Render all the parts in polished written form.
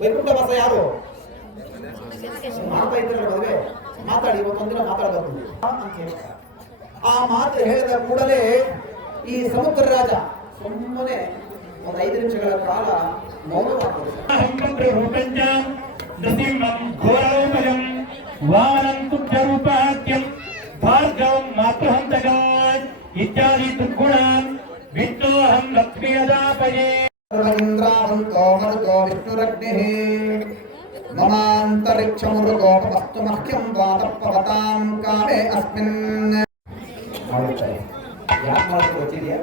ವೈಕುಂಠ ವಾಸ ಯಾರು ಮಾಡ್ತಾ ಇದ್ದಾರೆ ಮದುವೆ ಮಾತಾಡಿ ಇವತ್ತೊಂದಿನ ಮಾತಾಡಬಾರ್ದು ಅಂತ ಹೇಳ್ತಾರೆ. ಆ ಮಾತು ಹೇಳಿದ ಕೂಡಲೇ ಈ ಸಮುದ್ರ ರಾಜ ಸುಮ್ಮನೆ ಒಂದು 5 ನಿಮಿಷಗಳ ಕಾಲ ಮೌನವಾಗ್ತದೆ. ಇತ್ಯಾದಿ ದುರ್ಗುಣಾನ್ ವಿಷ್ಣೋಹಂ ಲಕ್ಷ್ಮೀಯದಾಪಯೇ ಸರ್ವೇಂದ್ರಾವಂತೋ ಮರುತೋ ವಿಷ್ಣುರಗ್ನಿಃ ಮಮಾಂತರಿಕ್ಷಮುರುಗೋಪವಸ್ತು ಮಹ್ಯಂ ವಾತಪವತಾಂ ಕಾಮೇ ಅಸ್ಮಿನ್. ಯಾಕೆ ಮಾಡೋದು ಗೊತ್ತಿದೆಯಾ?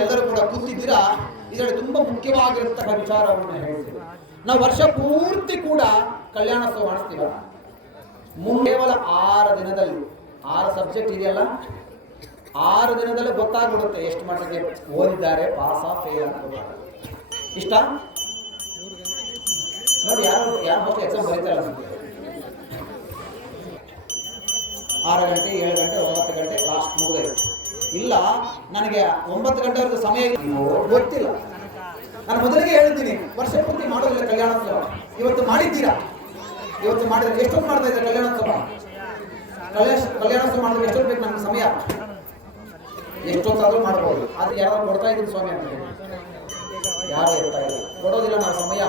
ಎಲ್ಲರೂ ಕೂಡ ಕೂತಿದ್ದೀರಾ. ಇದರಲ್ಲಿ ತುಂಬಾ ಮುಖ್ಯವಾಗಿರತಕ್ಕ ವಿಚಾರವನ್ನು ಹೇಳ್ತೀವಿ. ನಾವು ವರ್ಷ ಪೂರ್ತಿ ಕೂಡ ಕಲ್ಯಾಣೋತ್ಸವ ಮಾಡಿಸ್ತೀವ. ಕೇವಲ 6 ದಿನದಲ್ಲಿ 6 ಸಬ್ಜೆಕ್ಟ್ ಇದೆಯಲ್ಲ, 6 ದಿನದಲ್ಲಿ ಗೊತ್ತಾಗ್ಬಿಡುತ್ತೆ ಎಷ್ಟು ಮಟ್ಟಿಗೆ ಓದಿದ್ದಾರೆ, ಪಾಸ್ ಆಫ್ ಫೇಲ್ ಅಂತ. ಇಷ್ಟ ನೋಡಿ, ಯಾರು ಮಕ್ಕಳು ಎಕ್ಸಾಮ್ ಬರೀತಾರಲ್ಲ, 6 ಗಂಟೆ 7 ಗಂಟೆ 9 ಗಂಟೆ ಲಾಸ್ಟ್ ಮುಗಿದೋಯ್ತು. ಇಲ್ಲ ನನಗೆ 9 ಗಂಟೆವರೆಗೂ ಸಮಯ ಗೊತ್ತಿಲ್ಲ. ನಾನು ಮೊದಲಿಗೆ ಹೇಳಿದ್ದೀನಿ, ವರ್ಷ ಪೂರ್ತಿ ಮಾಡೋದಿಲ್ಲ ಕಲ್ಯಾಣೋತ್ಸವ. ಇವತ್ತು ಮಾಡಿದ್ದೀರಾ? ಇವತ್ತು ಮಾಡಿದ್ರೆ ಎಷ್ಟೊತ್ತು ಮಾಡ್ತಾ ಇದ್ದಾರೆ ಕಲ್ಯಾಣೋತ್ಸವ? ಕಲ್ಯಾಣೋತ್ಸವ ಮಾಡಿದ್ರೆ ಎಷ್ಟೊತ್ತು ಬೇಕು ನಮ್ಗೆ ಸಮಯ? ಎಷ್ಟೊತ್ತಾದ್ರೂ ಮಾಡ್ಬೋದು. ಅದು ಯಾರು ಕೊಡ್ತಾ ಇದ್ದೀನಿ ಸ್ವಾಮಿ ಅಂತ ಯಾರು ಇರ್ತಾ ಇಲ್ಲ, ಕೊಡೋದಿಲ್ಲ ನಾವು ಸಮಯ.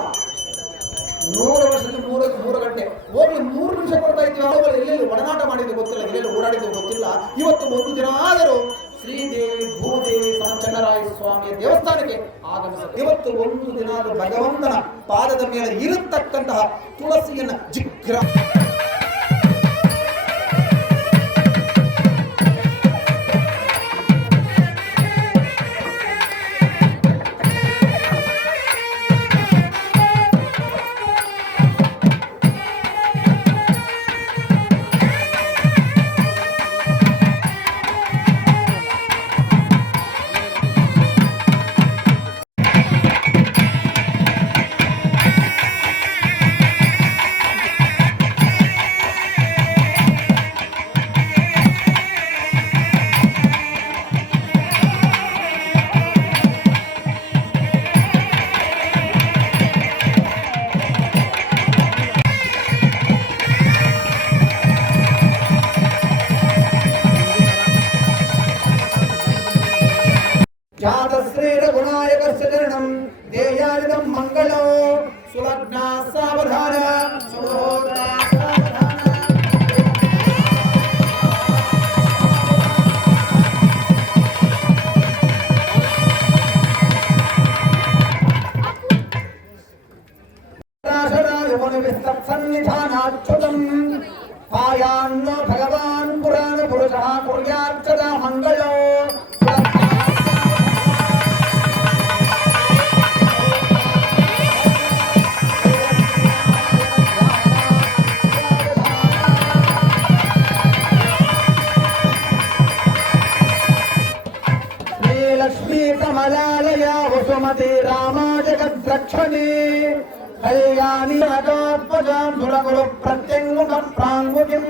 100 ವರ್ಷದಲ್ಲಿ 3 ಗಂಟೆ ಹೋಗ್ಲಿ, 3 ನಿಮಿಷ ಕೊಡ್ತಾ ಇದ್ದೀವಿ. ಅವುಗಳು ಎಲ್ಲೆಲ್ಲಿ ಒಡನಾಟ ಮಾಡಿದ್ದು ಗೊತ್ತಿಲ್ಲ, ಎಲ್ಲೆಲ್ಲಿ ಓಡಾಡಿದ್ದು ಗೊತ್ತಿಲ್ಲ. ಇವತ್ತು ಒಂದು ದಿನ ಆದರೂ ಶ್ರೀದೇವಿ ಭೂದೇವಿ ಚನ್ನರಾಯ ಸ್ವಾಮಿಯ ದೇವಸ್ಥಾನಕ್ಕೆ ಆಗಮಿಸುತ್ತೆ. ಇವತ್ತು ಒಂದು ದಿನ ಭಗವಂತನ ಪಾದದ ಮೇಲೆ ಇರತಕ್ಕಂತಹ ತುಳಸಿಯನ್ನು ಜಿಗ್ರ गुणायकर्षणं देयानिदं मंगलो सुलग्ना सावधान सुहोता सावधान. राशराय मुनिविस्तत्सन्निधानाच्युतं पायान्नो भगवान् पुराण पुरुषः कुर्यात् सदा मंगलो. लक्ष्मी कमलालया वसुमती रामा जगद्रक्षणी कल्याणी राजोत्पजां सुरगुरु प्रत्यङ्गुकं प्राङ्गुकिं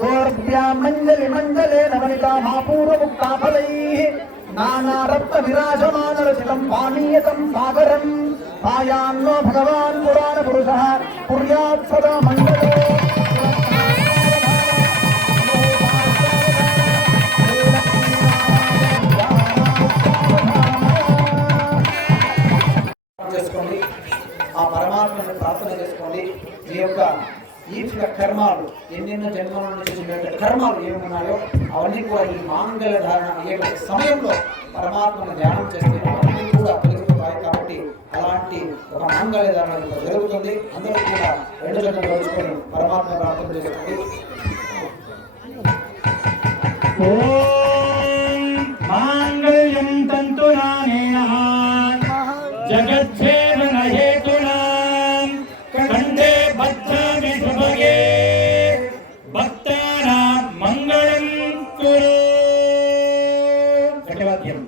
गोर्भ्यां मञ्जलि मण्डले नवनिता महापूर्वमुक्ताफलैः नानारत्न विराजमानरचितं पानीयतं सागरं पायान्नो भगवान् पुराणपुरुषः कुर्यात् सदा मङ्गलो. చేసుకోండి, ఆ పరమాత్మని ప్రార్థన చేసుకోండి. మీ యొక్క ఈక్ష కర్మాలు ఎన్నెన్నో జన్మల నుంచి చేసిన కర్మాలు ఏమున్నాయో అవన్నీ కూడా ఈ మాంగళ్య ధారణ అయ్యే సమయంలో పరమాత్మను ధ్యానం చేస్తే అవన్నీ కూడా తొలగిపోతాయి. కాబట్టి అలాంటి ఒక మాంగళ్య ధారణ జరుగుతుంది. అందరూ కూడా 2 జన్మలు కలుసుకొని పరమాత్మ ప్రార్థన చేసుకోండి. మాంగళ్యం తంతునానేన जगच्छेदन हेतुनां कंठे बध्नामि शुभगे भक्तानां मंगलं कुरु. घटवाद्यं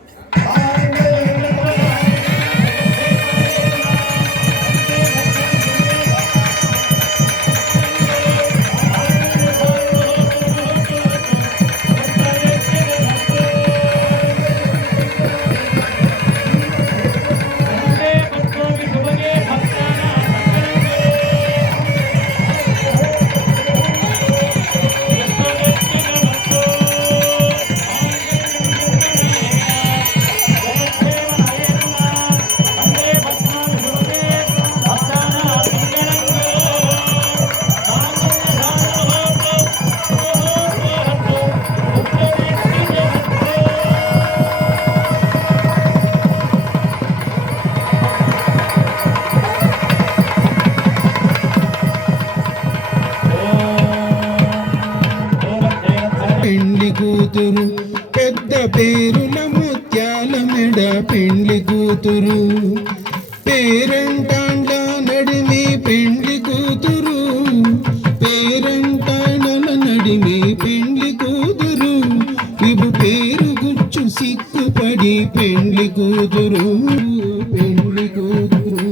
కూతురు పెద్ద పేరుల ముత్యాల మెడ పెండ్లి కూతురు పేరంటాండ్ల నడిమి పెండ్లి కూతురు పేరంటాండ్ల నడిమి పెండ్లి కూతురు విభు పేరు గుచ్చు సిక్కుపడి పెండ్లి కూతురు పెండ్లి కూతురు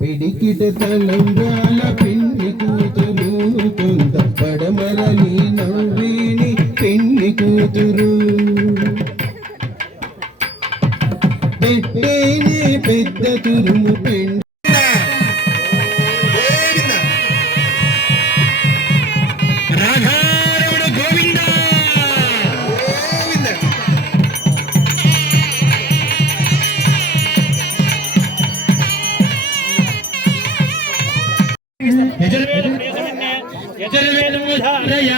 పిడికిట తలంబ్రాల పెండ్లి కూతురు కొంత పడమరలి నవ్వేని పెండ్లి కూతురు పెట్టేనే పెద్ద తురుము పెండ్లి రాఘారమణ గోవింద యజుర్వేదముధారయ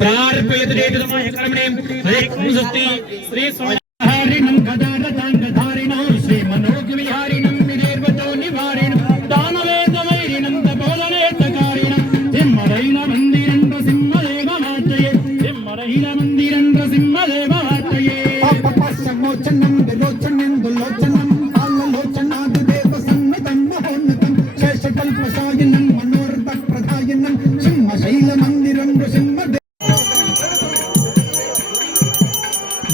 ప్రార్పయతేతమాయ కర్మణే శ్రీ శ్రీ స్వామిహారిణం గదారతాంగధారిణం శ్రీ మనోజ్ఞవిహారిణం నిర్వతో నివారిణం దానవేదమైరిణం తపోదనేతకారిణం సింహరైన మందిరం సింహదేవమాతయే సింహరైన మందిరం సింహదేవమాతయే పాపమోచనం విలోచనం దులోచనం పాలలోచనాది దేవ సన్నిధం మహోన్నతం శేషకల్పసాయనం మనోరథ ప్రధాయనం సింహశైల మందిరం సింహ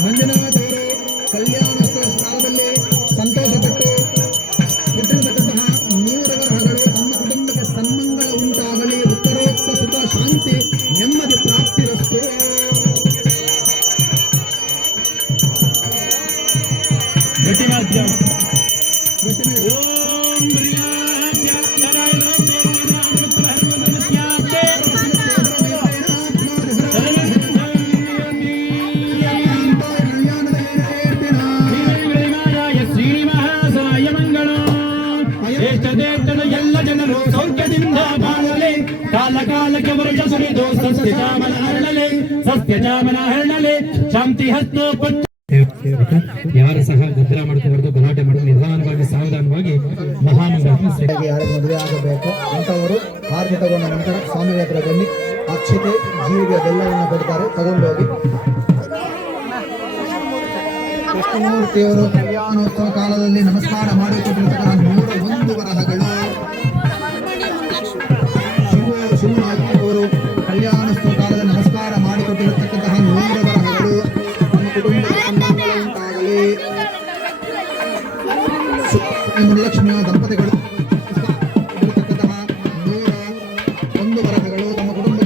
ಮಂಜುನಾಥವರು ಕಲ್ಯಾಣ ಸ್ಥಳದಲ್ಲಿ ಸಂತೋಷಪಟ್ಟು ಹುಟ್ಟಿರತಕ್ಕಂತಹ 100 ವರಹಗಳು ತಮ್ಮ ಕುಟುಂಬಕ್ಕೆ ಸನ್ಮಂಗಲ ಉಂಟಾಗಲಿ ಉತ್ತರೋತ್ತರ ಸುಖ ಶಾಂತಿ ನೆಮ್ಮದಿ ಪ್ರಾಪ್ತಿರಸ್ತು ಗಟ್ಟಿವಾದ್ಯ ಎಲ್ಲ ಜನರು ಸೌಖ್ಯದಿಂದ ಬಾಳಲೆ ಕಾಲ ಕಾಲಕ್ಕೆ ವರುಷ ಸುರಿದು ಸಸ್ಯಚಾಮನ ಹರಳಲೆ ಶಾಂತಿ ಹಸ್ತ ಯಾರು ಸಹ ಗದ್ದಲ ಮಾಡ್ಕೋಬಾರ್ದು ಗಲಾಟೆ ಮಾಡೋದು ನಿಧಾನವಾಗಿ ಸಾವಧಾನವಾಗಿ ಮಹಾಮಂಗಳ ಯಾರಿಗೆ ಮದುವೆ ಆಗಬೇಕು ಅಂತವರು ಆರ್ತಿ ತಗೊಂಡ ನಂತರ ಸ್ವಾಮಿ ಹತ್ರ ಬನ್ನಿ ಅಕ್ಷತೆ ಜೀವಿಗೆ ಬೆಲ್ಲವನ್ನು ಕೊಡ್ತಾರೆ ತಗೊಂಡೋಗಿ ಕೃಷ್ಣಮೂರ್ತಿಯವರು ಕಲ್ಯಾಣೋತ್ಸವ ಕಾಲದಲ್ಲಿ ನಮಸ್ಕಾರ ಮಾಡಿಕೊಟ್ಟಿರ್ತಕ್ಕಂಥ 101 ವರಹಗಳು ಶಿವರಾಜರು ಕಲ್ಯಾಣೋತ್ಸವ ಕಾಲದಲ್ಲಿ ನಮಸ್ಕಾರ ಮಾಡಿಕೊಟ್ಟಿರತಕ್ಕಂತಹ 100 ವರಹಗಳು ನಮ್ಮ ಕುಟುಂಬದ ಸನ್ಮಂಗಲ ಉಂಟಾಗಲಿ ಲಕ್ಷ್ಮಿಯ ದಂಪತಿಗಳು ಇರತಕ್ಕಂತಹ 101 ವರಹಗಳು ತಮ್ಮ ಕುಟುಂಬದ